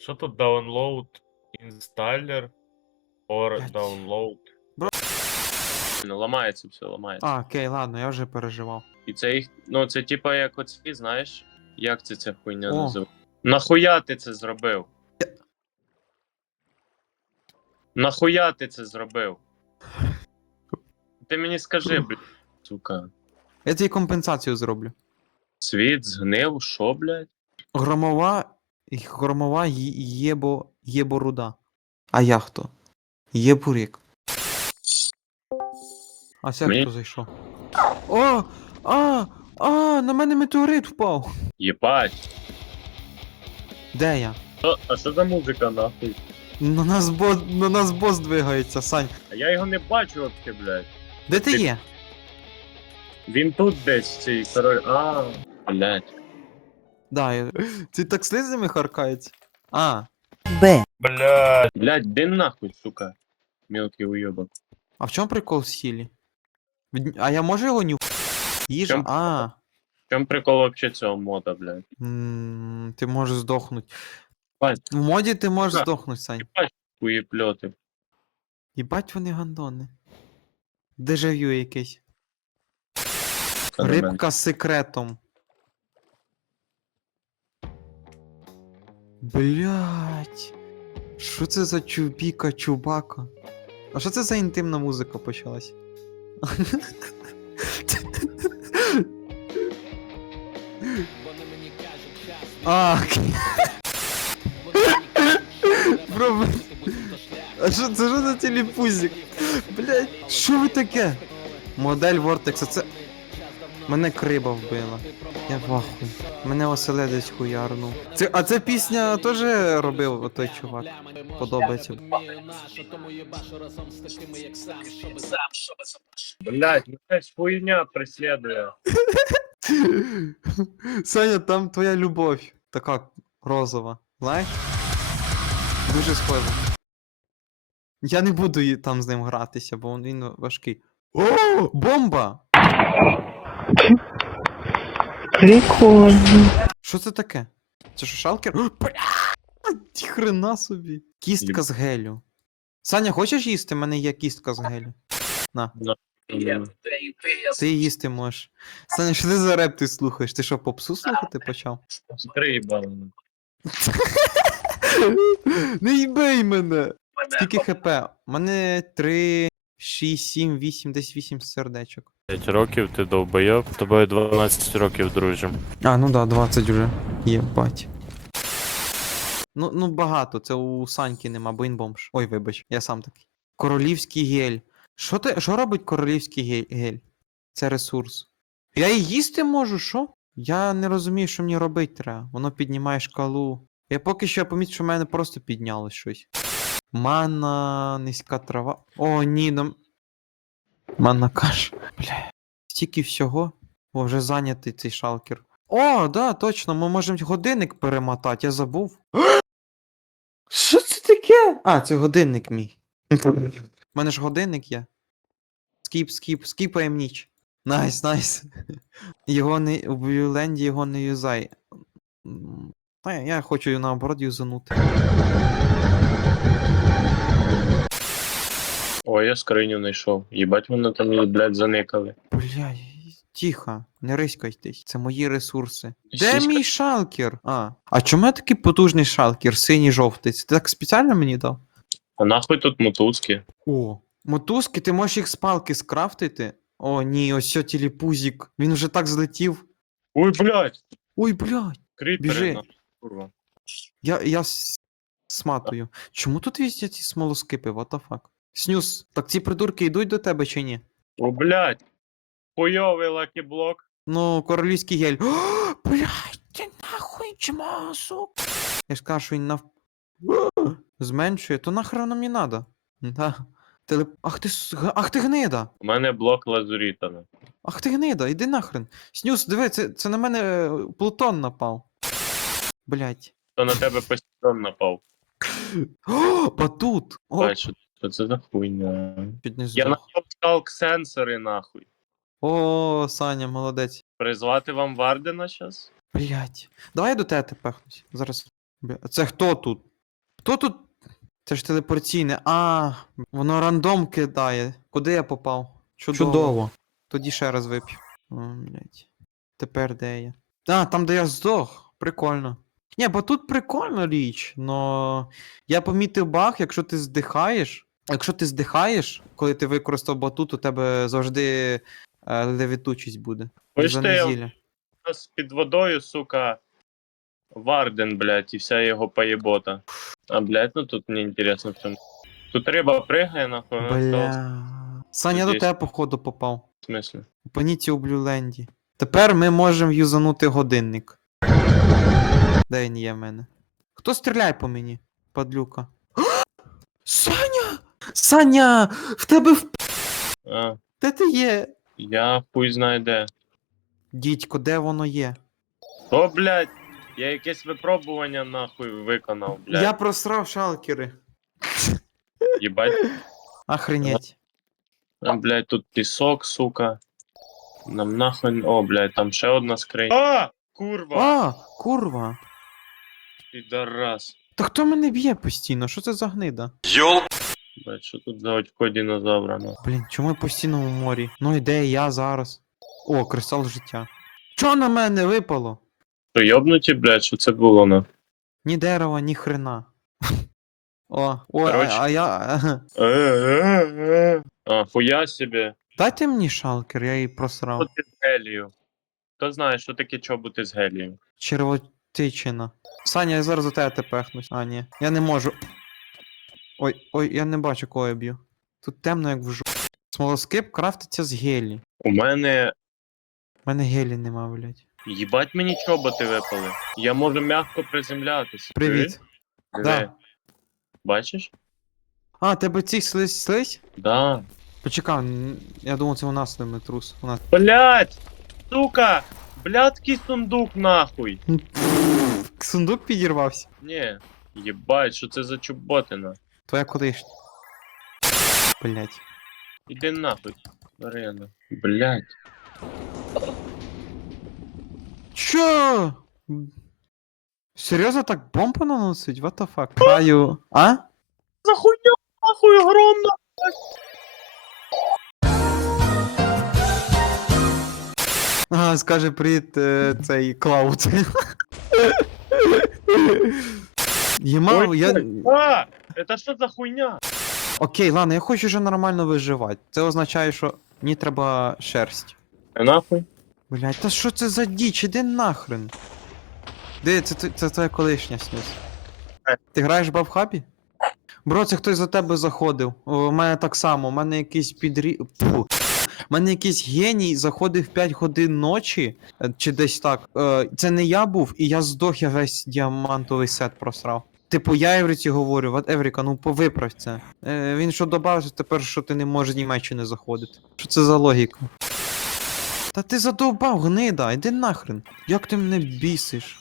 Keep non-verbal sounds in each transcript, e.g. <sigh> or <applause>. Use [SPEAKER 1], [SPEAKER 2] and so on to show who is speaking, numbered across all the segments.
[SPEAKER 1] Що тут download installer or
[SPEAKER 2] Блядь.
[SPEAKER 1] download?
[SPEAKER 3] Ну, ламається все, ламається.
[SPEAKER 2] А, окей, ладно, я вже переживав.
[SPEAKER 3] І це їх. Ну, це типа як оці, знаєш, як це ця хуйня
[SPEAKER 2] О.
[SPEAKER 3] називає? Нахуя ти це зробив? Нахуя ти це зробив? Ти мені скажи, блядь, сука.
[SPEAKER 2] Я тобі компенсацію зроблю.
[SPEAKER 3] Світ згнив, що, блядь?
[SPEAKER 2] Громова. Громова є- єбо. єборуда. А я хто? Єбурік. А ся
[SPEAKER 3] Мені-
[SPEAKER 2] хто зайшов? О! А! А! На мене метеорит впав!
[SPEAKER 3] Єбать.
[SPEAKER 2] Де я?
[SPEAKER 3] Що- А що за музика, нахуй?
[SPEAKER 2] На нас бос, на нас бос двигається, Сань.
[SPEAKER 3] А я його не бачу вообще, блядь.
[SPEAKER 2] Де ти
[SPEAKER 3] Ти-
[SPEAKER 2] є?
[SPEAKER 3] Він тут десь, цей король. А, блядь.
[SPEAKER 2] Да, я... Ти так слизами харкається? А,
[SPEAKER 1] Блядь.
[SPEAKER 3] Блядь, де нахуй, сука. Мелкий уйобок.
[SPEAKER 2] а в чому прикол сілі? А я можу його ню... Їжа? А,
[SPEAKER 3] В чому прикол вообще цього мода, блядь?
[SPEAKER 2] м, ти можеш здохнути. В моді ти можеш
[SPEAKER 3] Так.
[SPEAKER 2] здохнути, Сань.
[SPEAKER 3] Єбать, хуєпльоти.
[SPEAKER 2] Їбать вони гандони. Дежавю якийсь. Рибка з секретом. Блять. Що це за чубіка чубака? А що це за інтимна музика почалась? А. Бро, а що це за телепузик? Блять, що ви таке? Модель Вортекса, це. Мене криба вбила. Я в ахуї. Мене оселедець хуярнув. Це, а це пісня теж робив отой чувак. Подобається.
[SPEAKER 3] Блядь, ну якась хуйня преслідує. <laughs>
[SPEAKER 2] Саня, там твоя любов. Така розова. Знаєш? Дуже схоже. Я не буду там з ним гратися, бо він важкий. О, бомба!
[SPEAKER 4] Прикольно.
[SPEAKER 2] Що це таке? Це що шалкер? <gasps> Бля! Хрена собі. Кістка з гелю. Саня, хочеш їсти? У мене є кістка з гелю. На, ти їсти можеш. Саня, що ти за реп ти слухаєш? Ти що, попсу слухати почав?
[SPEAKER 3] Три. <laughs>
[SPEAKER 2] Не їбей мене! Скільки хп? У мене 3, 6, 7, 8, десь 8 сердечок.
[SPEAKER 1] 5 років ти довбойоб, тобою 12 років дружим.
[SPEAKER 2] А, ну да, 20 вже. Єбать. Ну, ну багато, це у Саньки нема, бо він бомж. Ой, вибач, я сам такий. Королівський гель. Що ти, що робить королівський гель? гель? Це ресурс. Я і їсти можу, що? Я не розумію, що мені робити треба. Воно піднімає шкалу. Я поки що помітив, що в мене просто піднялось щось. Манна, низька трава. О, ні, нам. Манна каш. Бля. Стільки всього. О, вже зайнятий цей шалкер. О, да, точно, ми можемо годинник перемотати, я забув. <gasps> Що це таке? А, це годинник мій. У мене ж годинник є. Скіп, скіп, скіпаєм ніч. Найс, найс. <laughs> Його не в Юленді його не юзай. Та я хочу наоборот юзанути.
[SPEAKER 3] О, я скриню знайшов. Їбать вони там її, блядь, заникали.
[SPEAKER 2] Бля, тихо, не рискайтесь. Це мої ресурси. Де
[SPEAKER 3] Сіська.
[SPEAKER 2] мій шалкер? А. А чому я такий потужний шалкер, синій жовтий? Це ти так спеціально мені дав?
[SPEAKER 3] А нахуй тут мотузки?
[SPEAKER 2] О. Мотузки, ти можеш їх з палки скрафтити? О, ні, ось сьо телепузик. Він вже так злетів.
[SPEAKER 3] Ой, блядь!
[SPEAKER 2] Ой, блядь,
[SPEAKER 3] Кріпери,
[SPEAKER 2] Біжи.
[SPEAKER 3] нахуй, курва.
[SPEAKER 2] я, я с- сматую. Чому тут везде ці смолоскипи, what the fuck? Снюс, так ці придурки йдуть до тебе чи ні?
[SPEAKER 3] О, блядь! Хуйовий лакіблок.
[SPEAKER 2] Ну, королівський гель. О, <gasps> блядь, ти нахуй чмо, сука. Я ж кажу, що він нав... <gasps> Зменшує, то нахрен воно мені надо. Да. Телеп... Ах ти, с- г- ах ти гнида!
[SPEAKER 3] У мене блок лазурітана.
[SPEAKER 2] Ах ти гнида, іди нахрен. Снюс, диви, це, це на мене е, Плутон напав. Блять.
[SPEAKER 3] То на тебе постійно напав.
[SPEAKER 2] О, <gasps> батут! О,
[SPEAKER 3] що що це за хуйня?
[SPEAKER 2] чуть не
[SPEAKER 3] Я
[SPEAKER 2] здох.
[SPEAKER 3] знайшов сталк сенсори, нахуй.
[SPEAKER 2] О, Саня, молодець.
[SPEAKER 3] Призвати вам Вардена щас?
[SPEAKER 2] Блять. Давай я до тебе тепехнусь. Зараз. Бля, Це хто тут? Хто тут? Це ж телепорційне. А, воно рандом кидає. Куди я попав? Чудово. Тоді ще раз вип'ю. О, блядь. Тепер де я? А, там, де я здох. Прикольно. Ні, бо тут прикольна річ, но я помітив баг, якщо ти здихаєш. Якщо ти здихаєш, коли ти використав батут, у тебе завжди е, левітучість буде.
[SPEAKER 3] Хочете, я у нас під водою, сука, Варден, блядь, і вся його поєбота. А, блядь, ну тут мені інтересно в чому. Тут риба пригає, нахуй, вона в
[SPEAKER 2] Бля. Саня, я до
[SPEAKER 3] Здесь.
[SPEAKER 2] тебе, походу, попав.
[SPEAKER 3] смислі.
[SPEAKER 2] Опиніться у Блюленді. Тепер ми можемо юзанути годинник. Де він є в мене? Хто стріляє по мені? Падлюка. <gasps> Саня! Саня! В тебе в...
[SPEAKER 3] А,
[SPEAKER 2] Де ти є?
[SPEAKER 3] я хуй знає де.
[SPEAKER 2] Дідько, де воно є?
[SPEAKER 3] О, блядь, я якесь випробування нахуй виконав, блядь.
[SPEAKER 2] Я просрав шалкери.
[SPEAKER 3] Їбать.
[SPEAKER 2] Охренеть.
[SPEAKER 3] А, блядь, тут пісок, сука. Нам нахуй. О, блядь, там ще одна скриня. А! Курва!
[SPEAKER 2] А, курва.
[SPEAKER 3] Підарас.
[SPEAKER 2] Та хто мене б'є постійно? Що це за гнида?
[SPEAKER 3] Блядь, що тут за очко динозавра, ну?
[SPEAKER 2] Блін, чому я постійно в морі? Ну і де я зараз? О, кристал життя. Чо на мене випало?
[SPEAKER 3] Що, йобнуті, блядь, що це було, ну?
[SPEAKER 2] Ні дерева, ні хрена. <laughs> О, ой, а,
[SPEAKER 3] Короче.
[SPEAKER 2] а я.
[SPEAKER 3] Е-е-е. А, хуя собі.
[SPEAKER 2] Дайте мені шалкер, я її просрав.
[SPEAKER 3] Чоботи з гелію. Хто знає, що таке чоботи з гелію?
[SPEAKER 2] Червотичина. Саня, я зараз за тебе тепехнусь. А, ні. Я не можу. Ой, ой, я не бачу, кого я б'ю. Тут темно, як в жу. Смолоскип крафтиться з гелі.
[SPEAKER 3] У мене.
[SPEAKER 2] У мене гелі нема, блядь.
[SPEAKER 3] Їбать мені чоботи випали. Я можу м'яко приземлятися.
[SPEAKER 2] Привіт.
[SPEAKER 3] Диви.
[SPEAKER 2] Да.
[SPEAKER 3] Бачиш?
[SPEAKER 2] А, тебе ці слизь слизь?
[SPEAKER 3] Да.
[SPEAKER 2] Почекай, н- я думав, це у нас не трус. У нас.
[SPEAKER 3] Блять! Сука! Блядський сундук нахуй! <laughs>
[SPEAKER 2] Сундук підірвався.
[SPEAKER 3] Ні. Єбать, що це за чоботина?
[SPEAKER 2] Твоя колишня. Блять.
[SPEAKER 3] Іди нахуй. Арена. Блять.
[SPEAKER 2] Чо? Серйозно так бомбу наносить? What the fuck? Краю. А?
[SPEAKER 3] За хуйня нахуй огромна!
[SPEAKER 2] Ага, скаже привіт е, цей Клауд. Єма, я.
[SPEAKER 3] А! Это що за хуйня?
[SPEAKER 2] Окей, ладно, я хочу вже нормально виживати. Це означає, що мені треба шерсть.
[SPEAKER 3] А нахуй?
[SPEAKER 2] Блять, та що це за діч? Іди нахрен. Де, це, це, це твоя колишня снюс.
[SPEAKER 3] Е.
[SPEAKER 2] Ти граєш в бабхабі? Бро, це хтось за тебе заходив. У мене так само, у мене якийсь підрі. У мене якийсь геній заходив в 5 годин ночі, е, чи десь так. Е, Це не я був, і я здох, я весь діамантовий сет просрав. Типу, я Евріці говорю, от Евріка, ну повиправ це. Е, він що добавив тепер, що ти не можеш з Німеччини заходити. Що це за логіка? Та ти задовбав, гнида, іди нахрен. Як ти мене бісиш?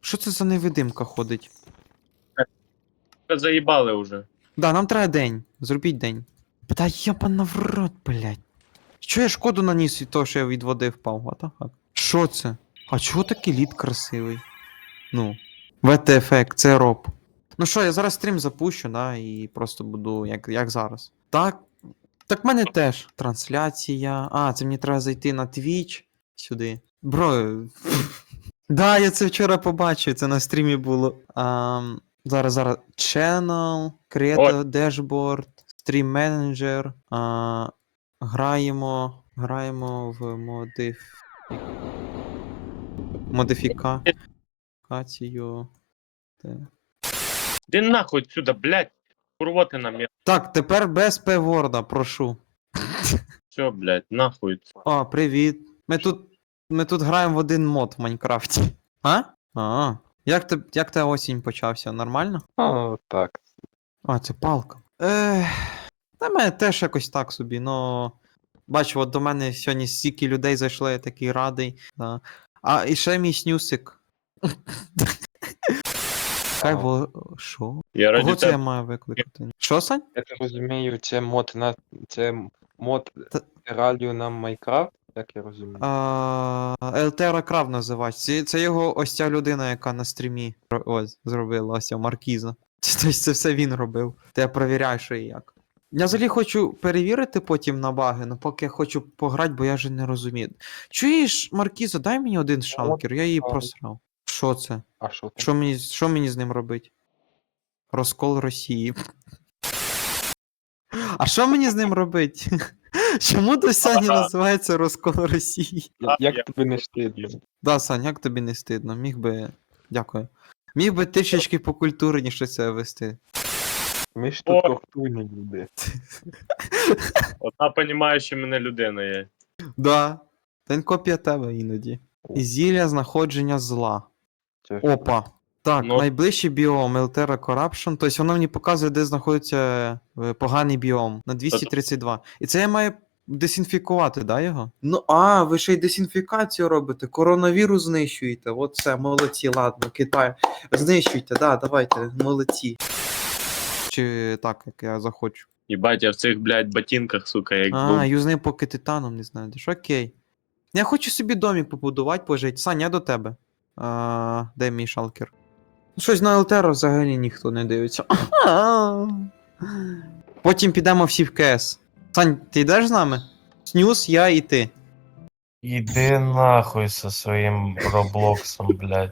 [SPEAKER 2] Що це за невидимка ходить?
[SPEAKER 3] Заїбали уже.
[SPEAKER 2] Да, нам треба день. Зробіть день. Та ябана в рот, блядь. Що я шкоду наніс від того, що я від води впав? The fuck? Що це? А чого такий лід красивий? Ну, ВТФ, це роб. Ну що, я зараз стрім запущу, да, і просто буду як, як зараз. Так. Так в мене теж. Трансляція. А, це мені треба зайти на Twitch сюди. Бро. <laughs> Да, я це вчора побачив, це на стрімі було. Ам, зараз, зараз. Channel, Creator Dashboard, Stream Manager. А, граємо. Граємо в модиф... модифікацію.
[SPEAKER 3] Іди нахуй сюди, блять. Курвоти нам я.
[SPEAKER 2] Так, тепер без П-ворда, прошу.
[SPEAKER 3] Все, блять, нахуй.
[SPEAKER 2] О, привіт. Ми тут. Ми тут граємо в один мод в Майнкрафті. А? А. Як те, як те осінь почався? Нормально?
[SPEAKER 4] О, так.
[SPEAKER 2] А, це палка. Ех. Та мене теж якось так собі, но. Бачу, от до мене сьогодні стільки людей зайшло, я такий радий. Да. А, і ще мій снюсик. Хай во. Що?
[SPEAKER 3] Я раді
[SPEAKER 2] Кого це я
[SPEAKER 3] тебе.
[SPEAKER 2] маю викликати? Що, Сань?
[SPEAKER 4] Я так розумію, це мод на це мод
[SPEAKER 2] Та-
[SPEAKER 4] Тералію на Майнкрафт. Як я розумію.
[SPEAKER 2] А, Елтера Крав називається. Це, це його ось ця людина, яка на стрімі ро- ось зробила, ось ця Маркіза. <laughs> Тобто це все він робив. Ти я перевіряю, що і як. Я взагалі хочу перевірити потім на баги, але поки я хочу пограти, бо я вже не розумію. Чуєш, Маркіза, дай мені один шалкер, я її просрав. Що це?
[SPEAKER 4] А що там?
[SPEAKER 2] Що мені, що мені з ним робити? Розкол Росії. А що мені з ним робити? <laughs> Чому досяні
[SPEAKER 3] Ага.
[SPEAKER 2] називається розкол Росії?
[SPEAKER 4] Як тобі не стидно?
[SPEAKER 2] Да, Сань, як тобі не стидно? Міг би. Дякую. Міг би трішечки покультурніше це вести.
[SPEAKER 4] Ми ж
[SPEAKER 3] О.
[SPEAKER 4] тут кохтуйні люди. <laughs>
[SPEAKER 3] Одна понімаюча мене людина є.
[SPEAKER 2] Да. Та він копія тебе іноді.
[SPEAKER 4] О.
[SPEAKER 2] І зілля знаходження зла.
[SPEAKER 4] Це ж-
[SPEAKER 2] Опа. Так,
[SPEAKER 3] Ну.
[SPEAKER 2] найближчий біом Елтера Corruption. Тобто воно мені показує, де знаходиться е, поганий біом на 232. І це я маю дезінфікувати, да, його? Ну, а, ви ще й дезінфікацію робите, коронавірус знищуєте. От це, молодці, ладно, Китай. Знищуйте, да, давайте, молодці. Чи так, як я захочу.
[SPEAKER 3] Їбать, я в цих, блядь, ботинках, сука, як був.
[SPEAKER 2] А, юзни поки титаном, не знаю. де ж окей. Я хочу собі домик побудувати, пожити. Сань, я до тебе. А, де мій шалкер? Ну, Щось на Алтера взагалі ніхто не дивиться. <laughs> Потім підемо всі в КС. Сань, ти йдеш з нами? Снюс, я і ти.
[SPEAKER 1] Іди нахуй со своїм роблоксом, блядь.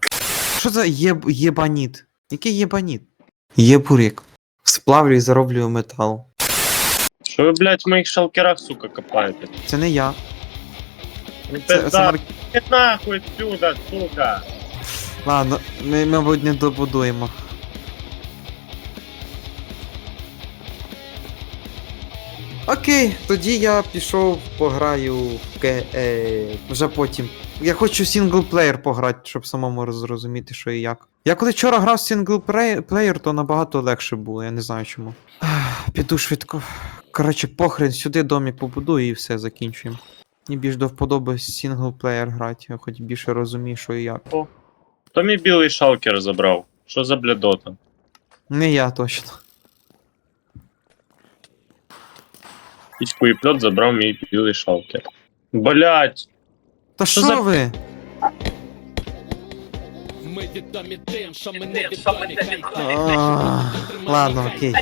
[SPEAKER 2] Що за єб... єбаніт? Який єбаніт? Єбурік. Сплавлю і зароблю метал.
[SPEAKER 3] Що ви, блядь, в моїх шалкерах, сука, копаєте?
[SPEAKER 2] Це не я.
[SPEAKER 3] Ну
[SPEAKER 2] Це,
[SPEAKER 3] пизда,
[SPEAKER 2] це Мар...
[SPEAKER 3] Ти нахуй отсюда, сука!
[SPEAKER 2] Ладно, ми, мабуть, не добудуємо. Окей, тоді я пішов, пограю в Ке... Е... вже потім. Я хочу сінглплеєр пограти, щоб самому зрозуміти, що і як. Я коли вчора грав в сінглплеєр, то набагато легше було, я не знаю чому. <sighs> Піду швидко. Коротше, похрен, сюди домик побудую і все закінчуємо. Мені більш до вподоби сінглплеєр грати, я хоч більше розумію, що і як.
[SPEAKER 3] Хто мій білий шалкер забрав? Що за блядота?
[SPEAKER 2] Не я точно.
[SPEAKER 3] Пічку і пльот забрав мій білий шалкер. Блять!
[SPEAKER 2] Та
[SPEAKER 3] Що
[SPEAKER 2] що
[SPEAKER 3] за-
[SPEAKER 2] ви?
[SPEAKER 5] Відомі тим, що ми не відомі
[SPEAKER 2] Ладно, окей.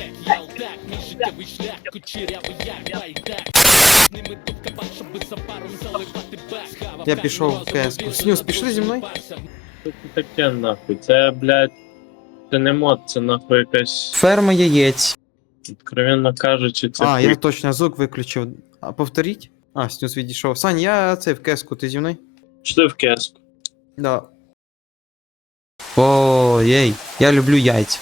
[SPEAKER 5] Мій життєвий шлях кучерявий як байдак Ними тут кабан, щоби за паром заливати бак
[SPEAKER 2] Я пішов в КС-ку. Снюс, пішли зі мною?
[SPEAKER 3] Що це таке нахуй? Це, блядь, це не мод, це нахуй якась,
[SPEAKER 2] Ферма яєць.
[SPEAKER 3] откровенно кажучи, це
[SPEAKER 2] А,
[SPEAKER 3] хуй.
[SPEAKER 2] я точно звук виключив. А повторіть? А, снюс відійшов. Сань, я цей в кеску, ти зі мною?
[SPEAKER 3] Ти в кеску?
[SPEAKER 2] Да. О, єй, я люблю яйця.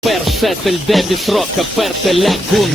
[SPEAKER 5] Першетель, Девіс, Рока, перте Гун